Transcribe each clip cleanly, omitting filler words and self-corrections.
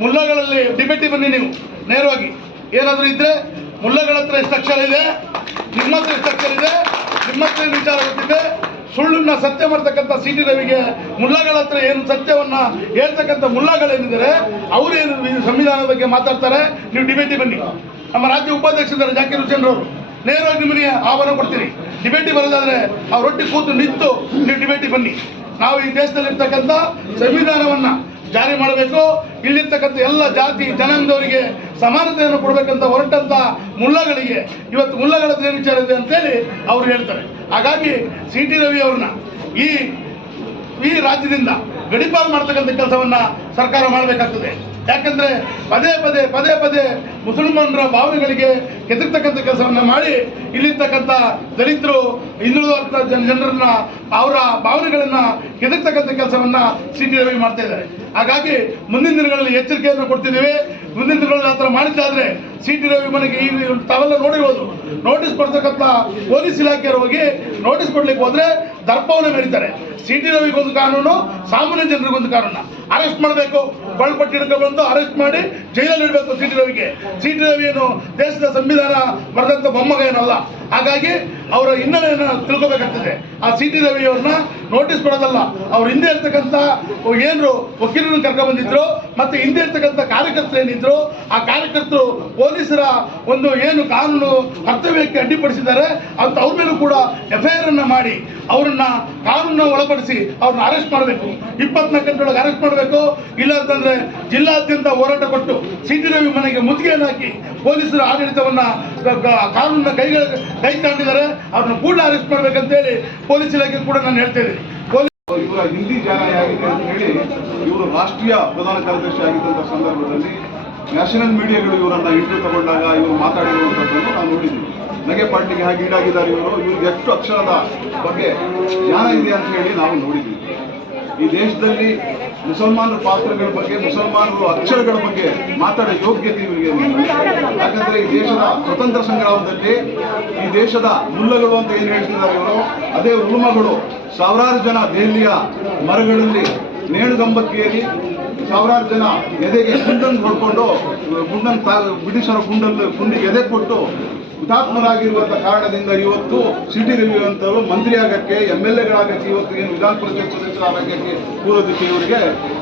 ಮುಲ್ಲಗಳಲ್ಲಿ ಡಿಬೇಟಿ ಬನ್ನಿ, ನೀವು ನೇರವಾಗಿ ಏನಾದರೂ ಇದ್ರೆ ಮುಲ್ಲಗಳ ಹತ್ರ ಎಷ್ಟು ಅಕ್ಷರ ಇದೆ, ನಿಮ್ಮ ಹತ್ರ ಎಷ್ಟು ಅಕ್ಷರ ಇದೆ, ನಿಮ್ಮ ಹತ್ರ ಏನು ವಿಚಾರ ಗೊತ್ತಿದೆ. ಸುಳ್ಳನ್ನ ಸತ್ಯ ಮಾಡ್ತಕ್ಕಂಥ ಸಿ ಟಿ ರವಿಗೆ ಮುಲ್ಲಗಳ ಹತ್ರ ಏನು ಸತ್ಯವನ್ನ ಹೇಳ್ತಕ್ಕಂಥ ಮುಲ್ಲಗಳೇನಿದ್ದಾರೆ ಅವರೇನು ಸಂವಿಧಾನದ ಬಗ್ಗೆ ಮಾತಾಡ್ತಾರೆ. ನೀವು ಡಿಬೇಟಿ ಬನ್ನಿ. ನಮ್ಮ ರಾಜ್ಯ ಉಪಾಧ್ಯಕ್ಷರಿದ್ದಾರೆ ಜಾಕೀರ್ ಹುಸೇನ್ ಅವರು, ನೇರವಾಗಿ ನಿಮಗೆ ಆಹ್ವಾನ ಕೊಡ್ತೀರಿ. ಡಿಬೇಟಿ ಬರೋದಾದ್ರೆ ಅವರೊಟ್ಟಿಗೆ ಕೂತು ನಿಂತು ನೀವು ಡಿಬೇಟಿ ಬನ್ನಿ. ನಾವು ಈ ದೇಶದಲ್ಲಿರ್ತಕ್ಕಂಥ ಸಂವಿಧಾನವನ್ನ ಜಾರಿ ಮಾಡಬೇಕು, ಇಲ್ಲಿರ್ತಕ್ಕಂಥ ಎಲ್ಲ ಜಾತಿ ಜನಾಂಗದವರಿಗೆ ಸಮಾನತೆಯನ್ನು ಕೊಡಬೇಕಂತ ಹೊರಟಂತ ಮುಲ್ಲಗಳಿಗೆ ಇವತ್ತು ಮುಲ್ಲಗಳ ಏನು ವಿಚಾರ ಇದೆ ಅಂತೇಳಿ ಅವರು ಹೇಳ್ತಾರೆ. ಹಾಗಾಗಿ ಸಿ ಟಿ ರವಿ ಅವ್ರನ್ನ ಈ ರಾಜ್ಯದಿಂದ ಗಡಿಪಾರು ಮಾಡ್ತಕ್ಕಂಥ ಕೆಲಸವನ್ನ ಸರ್ಕಾರ ಮಾಡಬೇಕಾಗ್ತದೆ. ಯಾಕಂದ್ರೆ ಪದೇ ಪದೇ ಮುಸಲ್ಮಾನರ ಭಾವನೆಗಳಿಗೆ ಕೆದರ್ತಕ್ಕಂಥ ಕೆಲಸವನ್ನ ಮಾಡಿ ಇಲ್ಲಿರ್ತಕ್ಕಂಥ ದಲಿತರು ಹಿಂದುಳಿದ ಜನರನ್ನ ಅವರ ಭಾವನೆಗಳನ್ನ ಕೆದರ್ತಕ್ಕಂಥ ಕೆಲಸವನ್ನ ಸಿ ಟಿ ರವಿ ಮಾಡ್ತಾ ಇದ್ದಾರೆ. ಹಾಗಾಗಿ ಮುಂದಿನ ದಿನಗಳಲ್ಲಿ ಎಚ್ಚರಿಕೆಯನ್ನು ಕೊಡ್ತಿದ್ದೀವಿ. ಮುಂದಿನ ದಿನಗಳಲ್ಲಿ ಆ ಥರ ಮಾಡಿದ್ದಾದ್ರೆ ಸಿ ಟಿ ರವಿ ಮನೆಗೆ ತಾವೆಲ್ಲ ನೋಡಿರ್ಬೋದು, ನೋಟಿಸ್ ಕೊಡ್ತಕ್ಕಂಥ ಪೊಲೀಸ್ ಇಲಾಖೆಯವರು ಹೋಗಿ ನೋಟಿಸ್ ಕೊಡ್ಲಿಕ್ಕೆ ಹೋದ್ರೆ ದರ್ಪವನ್ನು ಮೆರೀತಾರೆ. ಸಿ ಟಿ ರವಿಗೊಂದು ಕಾನೂನು, ಸಾಮಾನ್ಯ ಜನರಿಗೊಂದು ಕಾನೂನು. ಅರೆಸ್ಟ್ ಮಾಡಬೇಕು, ಕೊಳಪಟ್ಟಿ ಹಿಡ್ಕೊಂಡು ಅರೆಸ್ಟ್ ಮಾಡಿ ಜೈಲಲ್ಲಿ ಇಡಬೇಕು ಸಿ ಟಿ ರವಿಗೆ. ಸಿ ಟಿ ರವಿ ಏನು ದೇಶದ ಸಂವಿಧಾನ ಬರೆದಂಥ ಮೊಮ್ಮಗ ಏನಲ್ಲ. ಹಾಗಾಗಿ ಅವರ ಹಿನ್ನೆಲೆಯನ್ನು ತಿಳ್ಕೋಬೇಕಾಗ್ತದೆ. ಆ ಸಿ ಟಿ ರವಿ ಅವ್ರನ್ನ ನೋಟಿಸ್ ಕೊಡೋದಲ್ಲ, ಅವ್ರ ಹಿಂದೆ ಇರ್ತಕ್ಕಂಥ ಏನು ವಕೀಲರನ್ನು ಕರ್ಕೊಂಡು ಬಂದಿದ್ರು ಮತ್ತೆ ಹಿಂದೆ ಇರ್ತಕ್ಕಂಥ ಕಾರ್ಯಕರ್ತರು ಏನಿದ್ರು ಆ ಕಾರ್ಯಕರ್ತರು ಪೊಲೀಸರ ಒಂದು ಏನು ಕಾನೂನು ಕರ್ತವ್ಯಕ್ಕೆ ಅಡ್ಡಿಪಡಿಸಿದ್ದಾರೆ ಅಂತ ಅವ್ರ ಮೇಲೂ ಕೂಡ FIR ಅನ್ನ ಮಾಡಿ ಅವರನ್ನ ಕಾನೂನನ್ನ ಒಳಪಡಿಸಿ ಅವ್ರನ್ನ ಅರೆಸ್ಟ್ ಮಾಡಬೇಕು. 24 ಗಂಟೆಯೊಳಗೆ ಅರೆಸ್ಟ್ ಮಾಡಬೇಕು. ಇಲ್ಲ ಅಂತಂದ್ರೆ ಜಿಲ್ಲಾದ್ಯಂತ ಹೋರಾಟ ಕೊಟ್ಟು ಸಿ ಟಿ ರವಿ ಮನೆಗೆ ಮುತ್ತಿಗೆಯನ್ನು ಹಾಕಿ ಪೊಲೀಸರ ಆಡಳಿತವನ್ನ ಕಾನೂನನ್ನ ಕೈ ತಾಂಡಿದ್ದಾರೆ, ಅವ್ರನ್ನ ಕೂಡಲೇ ಅರೆಸ್ಟ್ ಮಾಡ್ಬೇಕಂತೇಳಿ ಪೊಲೀಸ್ ಇಲಾಖೆ ಕೂಡ ನಾನು ಹೇಳ್ತಾ ಇದ್ದೀನಿ. ಇವರ ಹಿಂದಿ ಜಾರಿ ಆಗಿದೆ ಅಂತ ಹೇಳಿ ಇವರು ರಾಷ್ಟ್ರೀಯ ಪ್ರಧಾನ ಕಾರ್ಯದರ್ಶಿ ಆಗಿದ್ದಂಥ ಸಂದರ್ಭದಲ್ಲಿ ನ್ಯಾಷನಲ್ ಮೀಡಿಯಾಗಳು ಇವರನ್ನ ಇಂಟರ್ವ್ಯೂ ತಗೊಂಡಾಗ ಇವರು ಮಾತಾಡಿರುವಂಥದ್ದನ್ನು ನಾವು ನೋಡಿದ್ದೀವಿ. ನಗೆ ಪಾರ್ಟಿಗೆ ಹಾಗೆ ಈಡಾಗಿದ್ದಾರೆ ಇವ್ರಿಗೆ ಎಷ್ಟು ಅಕ್ಷರದ ಬಗ್ಗೆ ಜ್ಞಾನ ಇದೆ ಅಂತ ಹೇಳಿ ನಾವು ನೋಡಿದ್ದೀವಿ. ಈ ದೇಶದಲ್ಲಿ ಮುಸಲ್ಮಾನರ ಪಾತ್ರಗಳ ಬಗ್ಗೆ, ಮುಸಲ್ಮಾನರು ಅಕ್ಷರಗಳ ಬಗ್ಗೆ ಮಾತಾಡೋ ಯೋಗ್ಯತೆ ಇವರಿಗೆ. ಯಾಕಂದ್ರೆ ಈ ದೇಶದ ಸ್ವತಂತ್ರ ಸಂಗ್ರಾಮದಲ್ಲಿ ಈ ದೇಶದ ಮುಲ್ಲಗಳು ಅಂತ ಏನು ಹೇಳ್ತಿದ್ದಾರೆ ಇವರು, ಅದೇ ಉಳುಮಗಳು ಸಾವಿರಾರು ಜನ ದೆಹಲಿಯ ಮರಗಳಲ್ಲಿ ನೇಣುಗಂಬಕ್ಕೇರಿ ಸಾವಿರಾರು ಜನ ಎದೆಗೆ ಗುಂಡನ್ನು ಹೊಡ್ಕೊಂಡು ಬ್ರಿಟಿಷರ ಗುಂಡಿಗೆ ಎದೆ ಕೊಟ್ಟು ಹುತಾತ್ಮರಾಗಿರುವಂಥ ಕಾರಣದಿಂದ ಇವತ್ತು ಸಿ ಟಿ ರವಿ ಅಂತವರು ಮಂತ್ರಿ ಆಗಕ್ಕೆ, MLA ಗಳಾಗಕ್ಕೆ, ಇವತ್ತು ಏನು ವಿಧಾನ ಪರಿಷತ್ ಸದಸ್ಯರಾಗಕ್ಕೆ ಕೂರೋದಕ್ಕೆ ಇವರಿಗೆ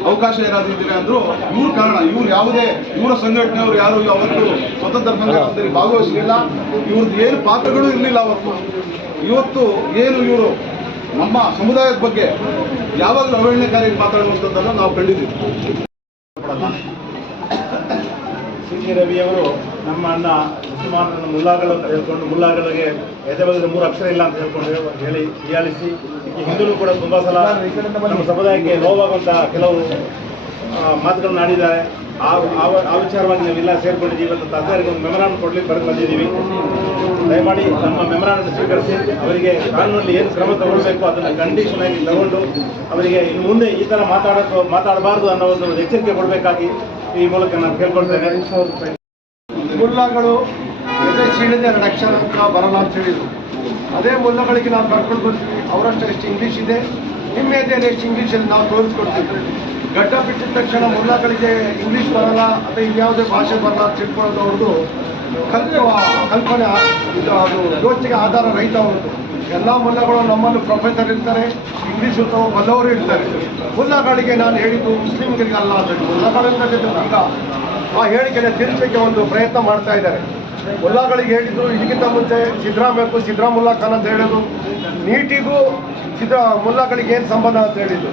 ಅವಕಾಶ ಏನಾದ್ರು ಇದ್ರೆ ಅಂದ್ರು ಇವ್ರ ಕಾರಣ. ಇವ್ರು ಯಾವುದೇ ಇವರ ಸಂಘಟನೆಯವರು ಯಾರು ಅವತ್ತು ಸ್ವತಂತ್ರ ಸಂಗ್ರಾಮದಲ್ಲಿ ಭಾಗವಹಿಸಲಿಲ್ಲ. ಇವ್ರದ್ದು ಏನು ಪಾತ್ರಗಳು ಇರಲಿಲ್ಲ ಅವತ್ತು. ಇವತ್ತು ಏನು ಇವರು ನಮ್ಮ ಸಮುದಾಯದ ಬಗ್ಗೆ ಯಾವಾಗಲೂ ಅವಹೇಳನಕಾರಿ ಮಾತಾಡುವಂಥದ್ದನ್ನು ನಾವು ಕಂಡಿದ್ದೀವಿ. ಸಿ ಟಿ ರವಿಯವರು ನಮ್ಮ ಅಣ್ಣ ಮುಸಲ್ಮಾನರನ್ನು ಮುಲ್ಲಾಗಳು ಅಂತ ಹೇಳ್ಕೊಂಡು ಮುಲ್ಲಾಗಳಿಗೆ ಎದೆ ಬಗೆದ 3 ಅಕ್ಷರ ಇಲ್ಲ ಅಂತ ಹೇಳ್ಕೊಂಡು ಹೀಯಾಳಿಸಿ ಈ ಹಿಂದೂ ಕೂಡ ತುಂಬ ಸಲ ನಮ್ಮ ಸಮುದಾಯಕ್ಕೆ ನೋವಾಗುವಂಥ ಕೆಲವು ಮಾತುಗಳನ್ನು ಆಡಿದ್ದಾರೆ. ಆ ವಿಚಾರವಾಗಿ ನಾವೆಲ್ಲ ಸೇರ್ಕೊಂಡಿದ್ದೀವಿ. ಇವತ್ತು ತಜ್ಞರಿಗೆ ಒಂದು ಮೆಮೊರಾಂಡಮ್ ಕೊಡ್ಲಿಕ್ಕೆ ಬರೆದು ಬಂದಿದ್ದೀವಿ. ದಯಮಾಡಿ ನಮ್ಮ ಮೆಮೊರಾಂಡಮ್ ಸ್ವೀಕರಿಸಿ ಅವರಿಗೆ ಕಾನೂನಲ್ಲಿ ಏನು ಕ್ರಮ ತಗೊಳ್ಬೇಕು ಅದನ್ನು ಕಂಡೀಷನ್ ಆಗಿ ತಗೊಂಡು ಅವರಿಗೆ ಇನ್ನು ಮುಂದೆ ಈ ಥರ ಮಾತಾಡಬಾರ್ದು ಅನ್ನೋ ಒಂದು ಎಚ್ಚರಿಕೆ ಕೊಡಬೇಕಾಗಿ ಈ ಮೂಲಕ ನಾನು ಕೇಳ್ಕೊಳ್ತೇನೆ. ಮುಲ್ಲಗಳು ಎದೆ ಸೀಳಿದ 2 ಅಕ್ಷರ ಅಂತ ಬರಲ್ಲ ಅಂತ ಹೇಳಿದ್ರು. ಅದೇ ಮುಲ್ಲಗಳಿಗೆ ನಾವು ಕರ್ಕೊಂಡು ಬರ್ತೀವಿ. ಅವರಷ್ಟು ಎಷ್ಟು ಇಂಗ್ಲೀಷ್ ಇದೆ, ನಿಮ್ಮ ಎದೆಯಲ್ಲಿ ಎಷ್ಟು ಇಂಗ್ಲೀಷಲ್ಲಿ ನಾವು ತೋರಿಸ್ಕೊಡ್ತೀವಿ. ಗಡ್ಡ ಬಿಟ್ಟಿದ ತಕ್ಷಣ ಮುಲ್ಲಗಳಿಗೆ ಇಂಗ್ಲೀಷ್ ಬರಲ್ಲ ಅಥವಾ ಇನ್ಯಾವುದೇ ಭಾಷೆ ಬರಲ್ಲ ಅಂತ ತಿಳ್ಕೊಳ್ಳೋದು ಅವ್ರದ್ದು ಕಲ್ಪನೆ, ಇದು ಅದು ಯೋಚನೆಗೆ ಆಧಾರ ರಹಿತ ಅವ್ರದ್ದು. ಎಲ್ಲ ಮುಲ್ಲಗಳು ನಮ್ಮನ್ನು ಪ್ರೊಫೆಸರ್ ಇರ್ತಾರೆ, ಇಂಗ್ಲೀಷ್ ಬಲ್ಲವರು ಇರ್ತಾರೆ. ಮುಲ್ಲಗಳಿಗೆ ನಾನು ಹೇಳಿದ್ದು ಮುಸ್ಲಿಮ್ಗಳಿಗಲ್ಲ ಅಂತ. ಮುಲ್ಲಗಳಿಂದ ಈಗ ಆ ಹೇಳಿಕೆನ ತಿರುಚಲಿಕ್ಕೆ ಒಂದು ಪ್ರಯತ್ನ ಮಾಡ್ತಾ ಇದ್ದಾರೆ. ಮುಲ್ಲಾಗಳಿಗೆ ಹೇಳಿದ್ರು ಇದಕ್ಕಿಂತ ಮುಂಚೆ ಸಿದ್ದರಾಮಯ್ಯಕ್ಕೂ ಸಿದ್ದರಾಮುಲ್ಲಾ ಖಾನ್ ಅಂತ ಹೇಳೋದು, ನೀಟಿಗೂ ಮುಲ್ಲಾಗಳಿಗೆ ಏನು ಸಂಬಂಧ ಅಂತ ಹೇಳಿದ್ರು.